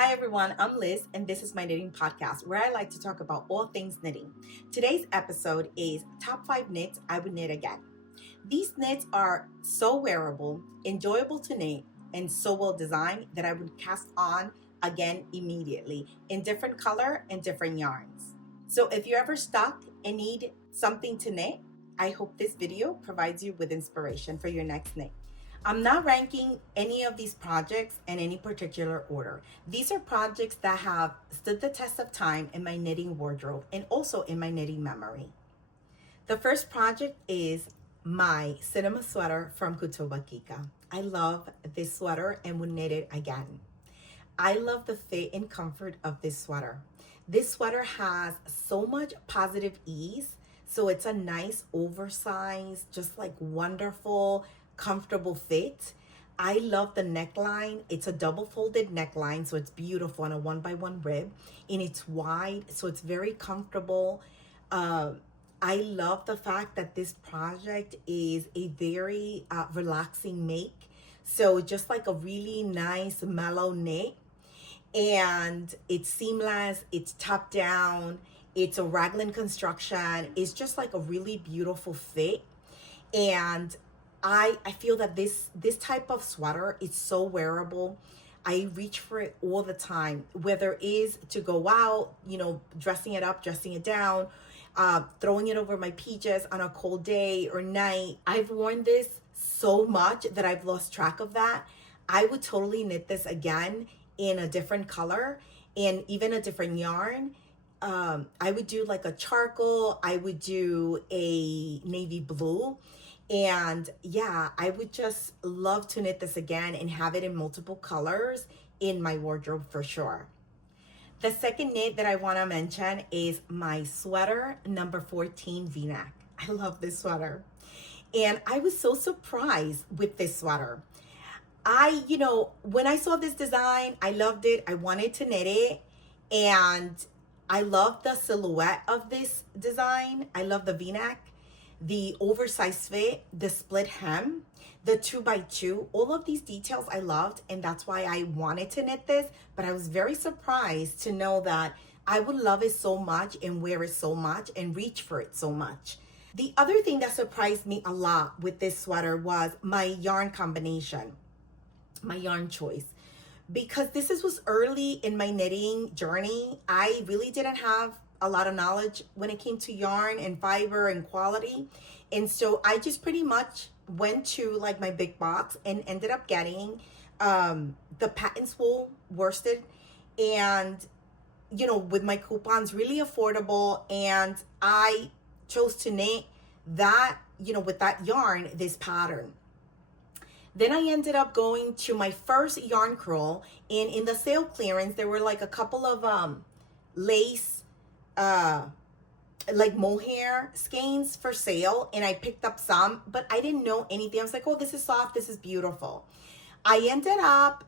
Hi everyone, I'm Liz, and this is my knitting podcast where I like to talk about all things knitting. Today's episode is Top 5 Knits I Would Knit Again. These knits are so wearable, enjoyable to knit, and so well designed that I would cast on again immediately in different color and different yarns. So if you're ever stuck and need something to knit, I hope this video provides you with inspiration for your next knit. I'm not ranking any of these projects in any particular order. These are projects that have stood the test of time in my knitting wardrobe and also in my knitting memory. The first project is my cinema sweater from Kika. I love this sweater and would knit it again. I love the fit and comfort of this sweater. This sweater has so much positive ease. So it's a nice oversized, just like wonderful, comfortable fit. I love the neckline. It's a double folded neckline, so it's beautiful on a 1x1 rib, and it's wide, so it's very comfortable. I love the fact that this project is a very relaxing make. So just like a really nice mellow knit, and it's seamless, it's top down, it's a raglan construction. It's just like a really beautiful fit. And I feel that this type of sweater is so wearable. I reach for it all the time, whether it is to go out, dressing it up, dressing it down, throwing it over my PJs on a cold day or night. I've worn this so much that I've lost track of that. I would totally knit this again in a different color and even a different yarn. I would do like a charcoal, I would do a navy blue. And yeah, I would just love to knit this again and have it in multiple colors in my wardrobe for sure. The second knit that I want to mention is my sweater number 14 V-neck. I love this sweater. And I was so surprised with this sweater. When I saw this design, I loved it. I wanted to knit it. And I love the silhouette of this design. I love the V-neck, the oversized fit, the split hem, the 2x2, all of these details I loved, and that's why I wanted to knit this. But I was very surprised to know that I would love it so much and wear it so much and reach for it so much. The other thing that surprised me a lot with this sweater was my yarn combination, my yarn choice. Because was early in my knitting journey, I really didn't have a lot of knowledge when it came to yarn and fiber and quality. And so I just pretty much went to like my big box and ended up getting the patent wool worsted, and with my coupons, really affordable. And I chose to knit that, with that yarn, this pattern. Then I ended up going to my first yarn crawl, and in the sale clearance, there were like a couple of lace, like mohair skeins for sale, and I picked up some, but I didn't know anything. I was like, oh, this is soft, this is beautiful. I ended up,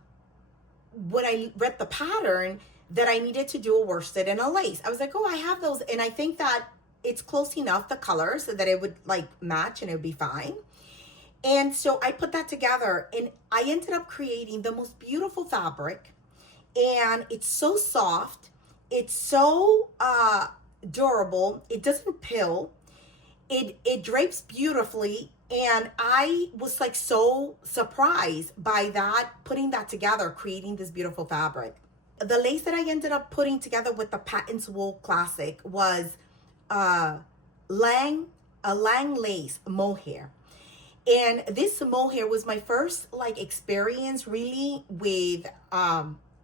when I read the pattern, that I needed to do a worsted and a lace. I was like, oh, I have those, and I think that it's close enough, the colors, so that it would like match and it would be fine. And so I put that together, and I ended up creating the most beautiful fabric. And it's so soft. It's so durable. It doesn't pill. It drapes beautifully. And I was like so surprised by that, putting that together, creating this beautiful fabric. The lace that I ended up putting together with the Patents Wool Classic was a Lang lace mohair. And this mohair was my first like experience really with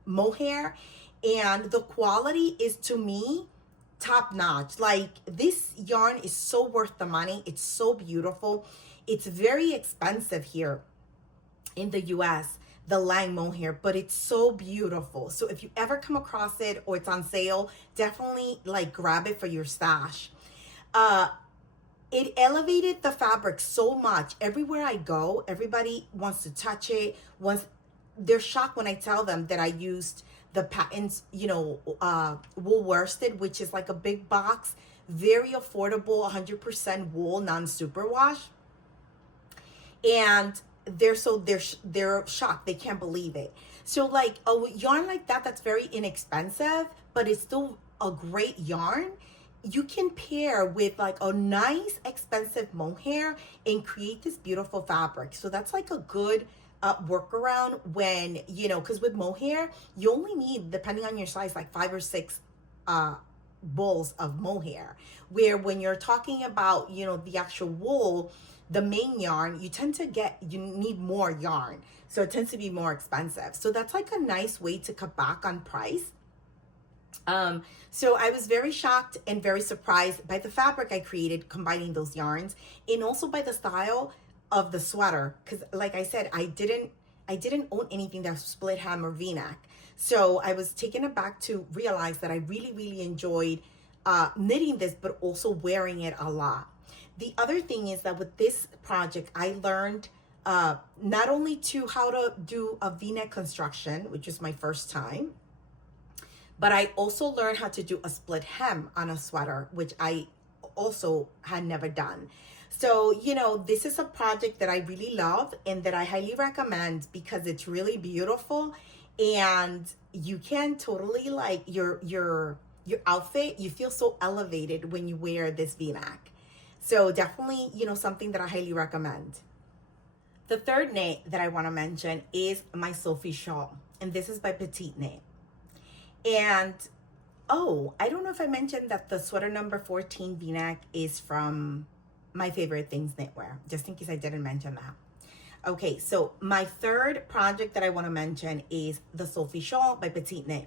mohair, and the quality is, to me, top notch. Like, this yarn is so worth the money. It's so beautiful. It's very expensive here in the US, the Lang mohair, but it's so beautiful. So if you ever come across it or it's on sale, definitely like grab it for your stash. It elevated the fabric so much. Everywhere I go, everybody wants to touch it. They're shocked when I tell them that I used the Patents, wool worsted, which is like a big box, very affordable, 100% wool, non-superwash. And they're shocked. They can't believe it. So like a yarn like that, that's very inexpensive, but it's still a great yarn, you can pair with like a nice expensive mohair and create this beautiful fabric. So that's like a good workaround when, you know, because with mohair, you only need, depending on your size, like 5 or 6 balls of mohair. Where when you're talking about, you know, the actual wool, the main yarn, you need more yarn. So it tends to be more expensive. So that's like a nice way to cut back on price. So I was very shocked and very surprised by the fabric I created combining those yarns, and also by the style of the sweater. Cause like I said, I didn't own anything that was split hem or V-neck. So I was taken aback to realize that I really, really enjoyed knitting this, but also wearing it a lot. The other thing is that with this project, I learned not only how to do a V-neck construction, which is my first time, but I also learned how to do a split hem on a sweater, which I also had never done. So, you know, this is a project that I really love and that I highly recommend because it's really beautiful, and you can totally like your outfit, you feel so elevated when you wear this V-neck. So definitely, you know, something that I highly recommend. The third knit that I want to mention is my Sophie shawl, and this is by Petiteknit. And oh, I don't know if I mentioned that the sweater number 14 V-neck is from My Favorite Things Knitwear, just in case I didn't mention that. Okay, so my third project that I want to mention is the Sophie shawl by Petiteknit.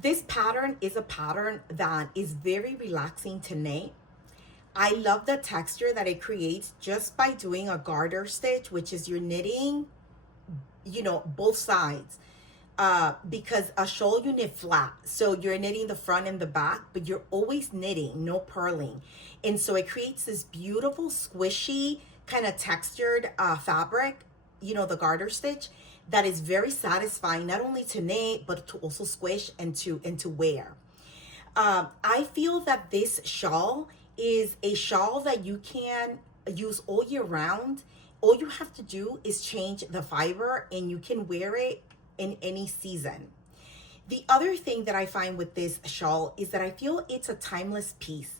This pattern is a pattern that is very relaxing to knit. I love the texture that it creates just by doing a garter stitch, which is you're knitting, you know, both sides. Because a shawl you knit flat, so you're knitting the front and the back, but you're always knitting, no purling. And so it creates this beautiful squishy kind of textured fabric, you know, the garter stitch, that is very satisfying, not only to knit, but to also squish and to wear. I feel that this shawl is a shawl that you can use all year round. All you have to do is change the fiber and you can wear it in any season. The other thing that I find with this shawl is that I feel it's a timeless piece.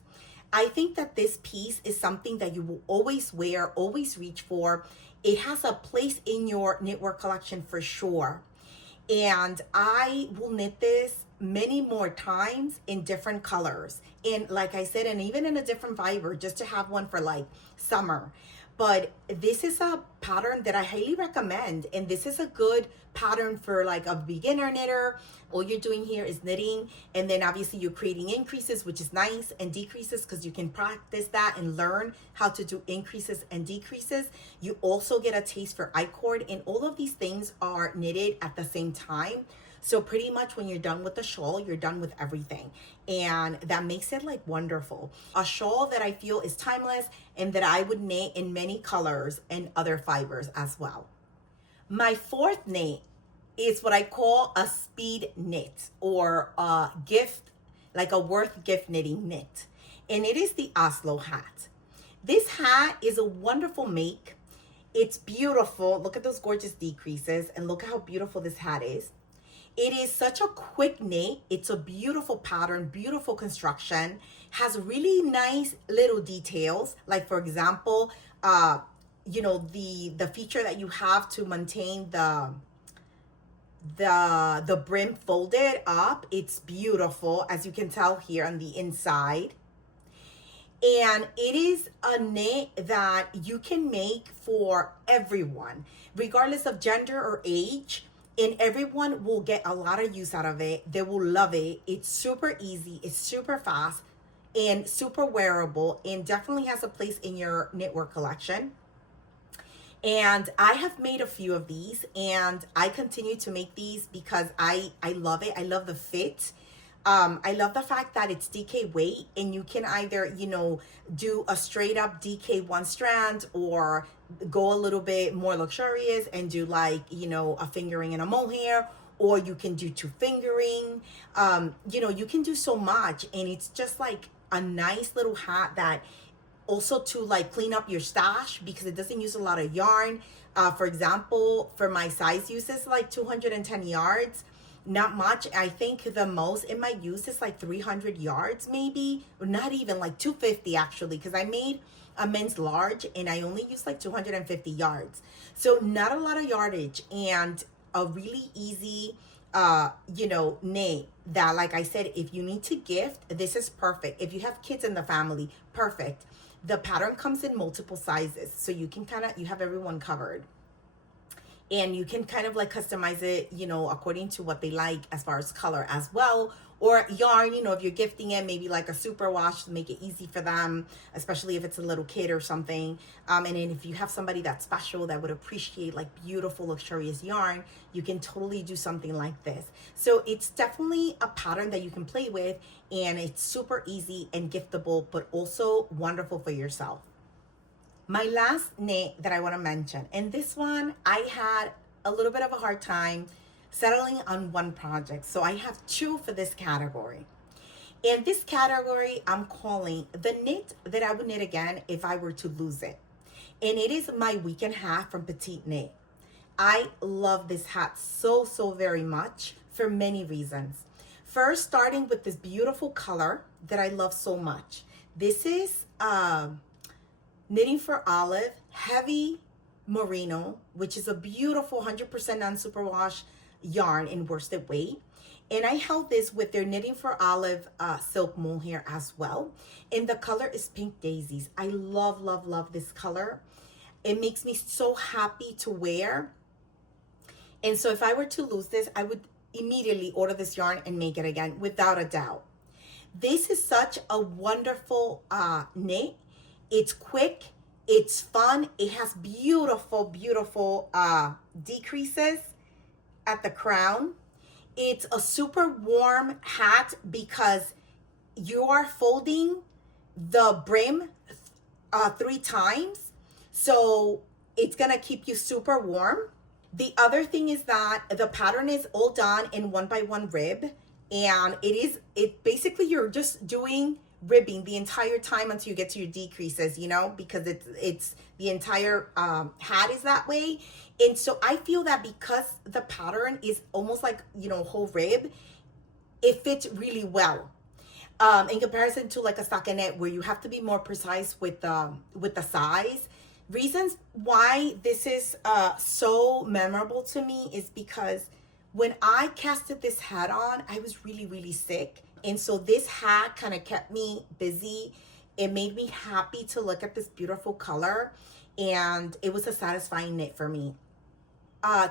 I think that this piece is something that you will always wear, always reach for. It has a place in your knitwear collection for sure. And I will knit this many more times in different colors. And like I said, and even in a different fiber, just to have one for like summer. But this is a pattern that I highly recommend. And this is a good pattern for like a beginner knitter. All you're doing here is knitting. And then obviously you're creating increases, which is nice, and decreases, because you can practice that and learn how to do increases and decreases. You also get a taste for I-cord, and all of these things are knitted at the same time. So pretty much when you're done with the shawl, you're done with everything. And that makes it like wonderful. A shawl that I feel is timeless and that I would knit in many colors and other fibers as well. My fourth knit is what I call a speed knit, or a gift, like a worth gift knitting knit. And it is the Oslo Hat. This hat is a wonderful make. It's beautiful. Look at those gorgeous decreases and look at how beautiful this hat is. It is such a quick knit. It's a beautiful pattern, beautiful construction, has really nice little details. Like for example, you know, the feature that you have to maintain the brim folded up. It's beautiful, as you can tell here on the inside. And it is a knit that you can make for everyone, regardless of gender or age. And everyone will get a lot of use out of it. They will love it. It's super easy. It's super fast and super wearable, and definitely has a place in your knitwear collection. And I have made a few of these, and I continue to make these because I love it. I love the fit. I love the fact that it's DK weight, and you can either, you know, do a straight up DK one strand, or go a little bit more luxurious and do like, you know, a fingering and a mohair, or you can do 2 fingering. You know, you can do so much, and it's just like a nice little hat that also to like clean up your stash because it doesn't use a lot of yarn. For example, for my size use is like 210 yards. Not much. I think the most in my use is like 300 yards, maybe, or not even, like 250 actually, because I made a men's large and I only used like 250 yards. So not a lot of yardage, and a really easy knit that, like I said, if you need to gift, this is perfect. If you have kids in the family, perfect. The pattern comes in multiple sizes, so you can you have everyone covered. And you can kind of like customize it, according to what they like as far as color as well. Or yarn, if you're gifting it, maybe like a super wash to make it easy for them, especially if it's a little kid or something. And then if you have somebody that's special that would appreciate like beautiful, luxurious yarn, you can totally do something like this. So it's definitely a pattern that you can play with, and it's super easy and giftable, but also wonderful for yourself. My last knit that I want to mention, and this one I had a little bit of a hard time settling on one project. So I have two for this category. And this category I'm calling the knit that I would knit again if I were to lose it. And it is my weekend hat from Petiteknit. I love this hat so very much for many reasons. First, starting with this beautiful color that I love so much. This is Knitting for Olive Heavy Merino, which is a beautiful 100% non-superwash yarn in worsted weight. And I held this with their Knitting for Olive silk mohair as well. And the color is Pink Daisies. I love this color. It makes me so happy to wear. And so if I were to lose this, I would immediately order this yarn and make it again, without a doubt. This is such a wonderful knit. It's quick, it's fun, it has beautiful decreases at the crown. It's a super warm hat because you are folding the brim 3 times, so it's gonna keep you super warm. The other thing is that the pattern is all done in 1x1 rib, and it basically you're just doing ribbing the entire time until you get to your decreases, because it's the entire hat is that way. And so I feel that because the pattern is almost like whole rib, it fits really well in comparison to like a stockinette where you have to be more precise with the size. Reasons why this is so memorable to me is because when I casted this hat on, I was really sick. And so this hat kind of kept me busy. It made me happy to look at this beautiful color, and it was a satisfying knit for me.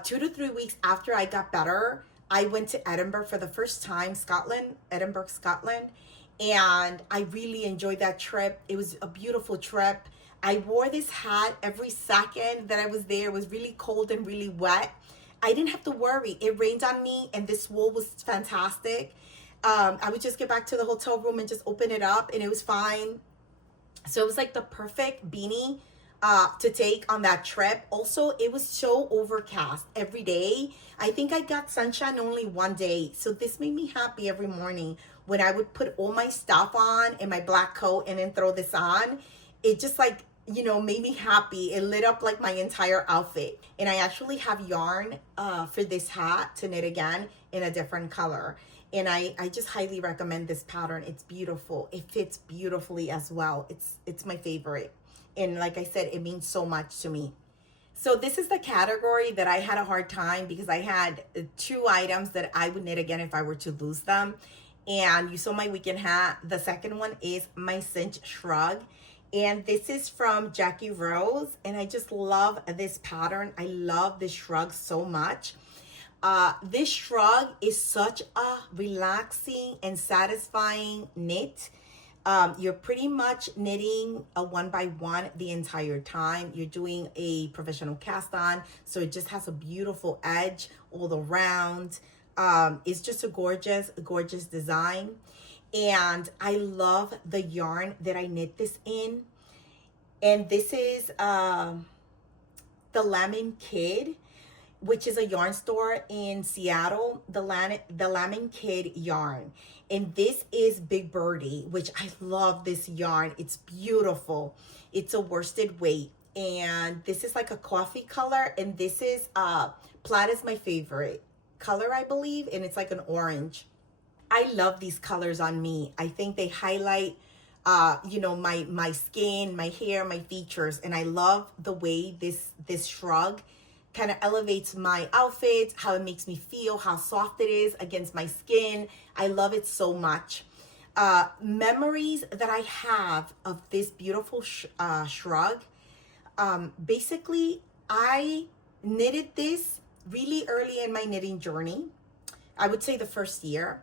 2 to 3 weeks after I got better, I went to Edinburgh for the first time, Edinburgh, Scotland, and I really enjoyed that trip. It was a beautiful trip. I wore this hat every second that I was there. It was really cold and really wet. I didn't have to worry. It rained on me, and this wool was fantastic. I would just get back to the hotel room and just open it up, and it was fine. So it was like the perfect beanie to take on that trip. Also, it was so overcast every day. I think I got sunshine only one day. So this made me happy every morning when I would put all my stuff on and my black coat and then throw this on. It just like, made me happy. It lit up like my entire outfit. And I actually have yarn for this hat to knit again in a different color. And I just highly recommend this pattern. It's beautiful. It fits beautifully as well. It's my favorite. And like I said, it means so much to me. So this is the category that I had a hard time because I had 2 items that I would knit again if I were to lose them. And you saw my weekend hat. The second one is my cinch shrug. And this is from Jackie Rose. And I just love this pattern. I love this shrug so much. This shrug is such a relaxing and satisfying knit. You're pretty much knitting a 1x1 the entire time. You're doing a professional cast on, so it just has a beautiful edge all around. It's just a gorgeous design. And I love the yarn that I knit this in. And this is the Lemon Kid, which is a yarn store in Seattle, the Lemon Kid yarn. And this is Big Birdie, which I love this yarn. It's beautiful. It's a worsted weight. and this is like a coffee color, and this is plaid is my favorite color, I believe, and it's like an orange. I love these colors on me. I think they highlight you know, my skin, my hair, my features, and I love the way this shrug kind of elevates my outfit, how it makes me feel, how soft it is against my skin. I love it so much. Memories that I have of this beautiful shrug. Basically, I knitted this really early in my knitting journey. I would say the first year.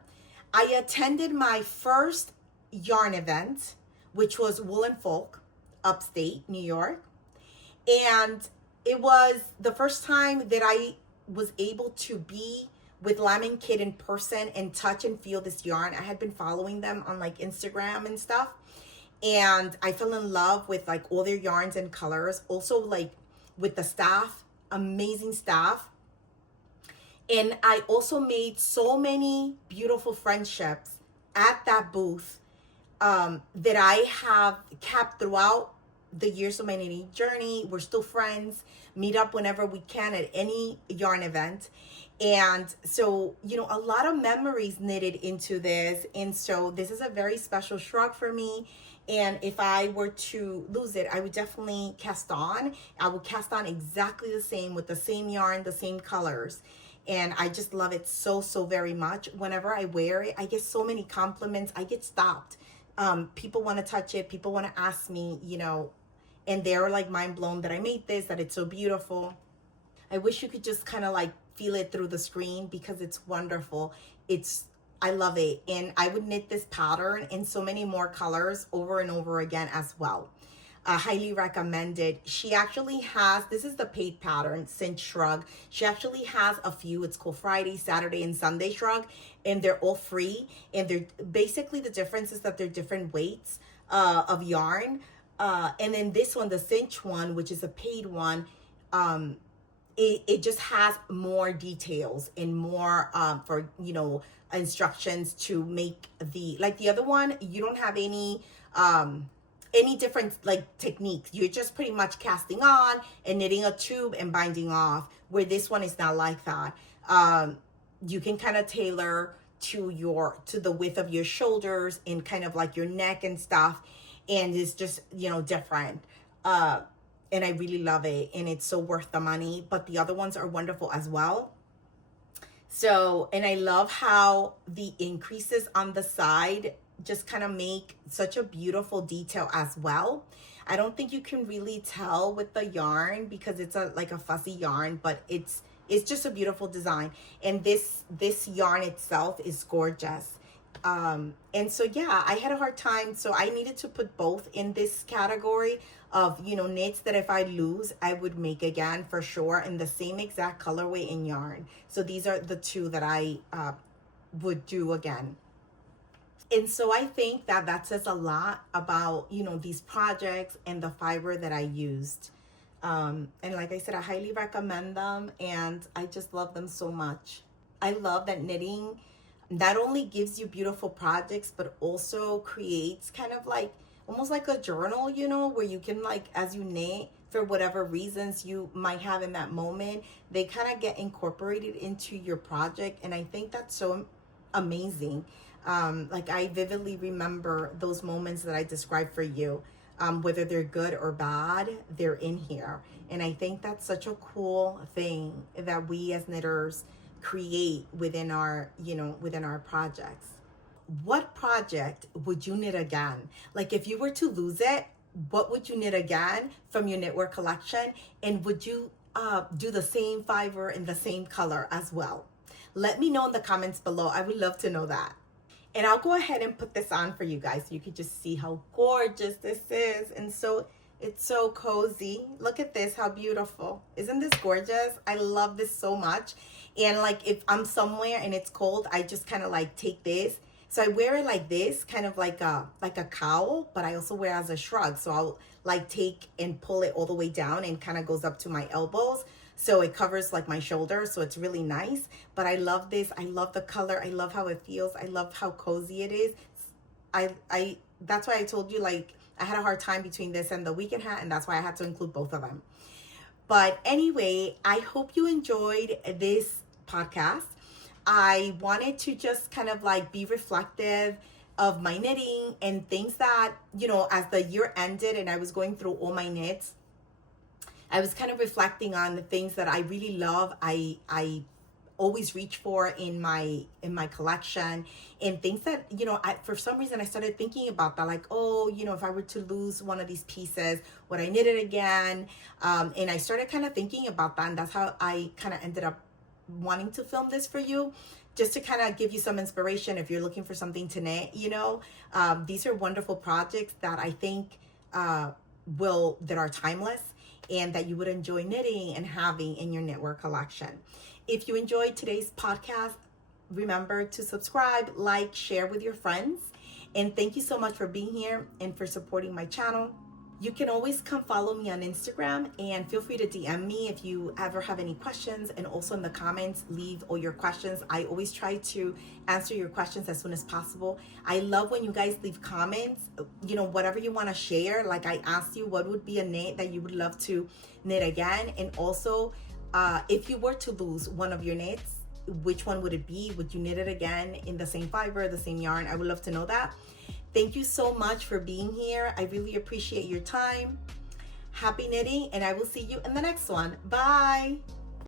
I attended my first yarn event, which was Wool and Folk, upstate New York. And it was the first time that I was able to be with Lamb Kid in person and touch and feel this yarn. I had been following them on like Instagram and stuff. And I fell in love with like all their yarns and colors. Also like with the staff, amazing staff. And I also made so many beautiful friendships at that booth that I have kept throughout the years of my knitting journey. We're still friends, meet up whenever we can at any yarn event. And so, you know, a lot of memories knitted into this. And so this is a very special shrug for me. And if I were to lose it, I would definitely cast on. I would cast on exactly the same with the same yarn, the same colors. And I just love it so, so very much. Whenever I wear it, I get so many compliments. I get stopped. People want to touch it. People want to ask me, you know, and they're like mind blown that I made this, that it's so beautiful. I wish you could just kind of like feel it through the screen because it's wonderful. I love it. And I would knit this pattern in so many more colors over and over again as well. Highly recommended. She actually has, this is the paid pattern, cinch shrug. She actually has a few. It's called Friday, Saturday, and Sunday shrug, and they're all free. And they're basically, the difference is that they're different weights of yarn. And then this one, the cinch one, which is a paid one, it just has more details and more for, you know, instructions to make like the other one, you don't have any different like techniques. You're just pretty much casting on and knitting a tube and binding off, where this one is not like that. You can kind of tailor to the width of your shoulders and kind of like your neck and stuff, and it's just, you know, different. And I really love it, and it's so worth the money. But the other ones are wonderful as well. So, and I love how the increases on the side just kind of make such a beautiful detail as well. I don't think you can really tell with the yarn because it's like a fussy yarn, but it's just a beautiful design. And this yarn itself is gorgeous. And so, yeah, I had a hard time. So I needed to put both in this category of, you know, knits that if I lose, I would make again for sure in the same exact colorway and yarn. So these are the two that I would do again. And so I think that says a lot about, you know, these projects and the fiber that I used. And like I said, I highly recommend them, and I just love them so much. I love that knitting not only gives you beautiful projects, but also creates kind of like almost like a journal, you know, where you can, like, as you knit, for whatever reasons you might have in that moment, they kind of get incorporated into your project. And I think that's so amazing. Like, I vividly remember those moments that I described for you, whether they're good or bad, they're in here. And I think that's such a cool thing that we as knitters create within our, you know, within our projects. What project would you knit again? Like, if you were to lose it, what would you knit again from your knitwear collection? And would you do the same fiber in the same color as well? Let me know in the comments below. I would love to know that. And I'll go ahead and put this on for you guys so you can just see how gorgeous this is. And so it's so cozy. Look at this, how beautiful. Isn't this gorgeous? I love this so much. And like, if I'm somewhere and it's cold, I just kind of like take this. So I wear it like this, kind of like a cowl, but I also wear it as a shrug. So I'll like take and pull it all the way down and kind of goes up to my elbows. So it covers like my shoulder. So it's really nice. But I love this. I love the color. I love how it feels. I love how cozy it is. That's why I told you, like, I had a hard time between this and the weekend hat, and that's why I had to include both of them. But anyway, I hope you enjoyed this podcast. I wanted to just kind of like be reflective of my knitting and things that, as the year ended and I was going through all my knits, I was kind of reflecting on the things that I really love. I always reach for in my collection, and things that for some reason I started thinking about that, like, oh, if I were to lose one of these pieces, would I knit it again? And I started kind of thinking about that, and that's how I kind of ended up wanting to film this for you, just to kind of give you some inspiration if you're looking for something to knit. These are wonderful projects that I think that are timeless and that you would enjoy knitting and having in your knitwear collection. If you enjoyed today's podcast, remember to subscribe, like, share with your friends. And thank you so much for being here and for supporting my channel. You can always come follow me on Instagram, and feel free to DM me if you ever have any questions. And also in the comments, leave all your questions. I always try to answer your questions as soon as possible. I love when you guys leave comments, whatever you want to share. Like I asked you, what would be a knit that you would love to knit again? And also, if you were to lose one of your knits, which one would it be? Would you knit it again in the same fiber, the same yarn? I would love to know that. Thank you so much for being here. I really appreciate your time. Happy knitting, and I will see you in the next one. Bye.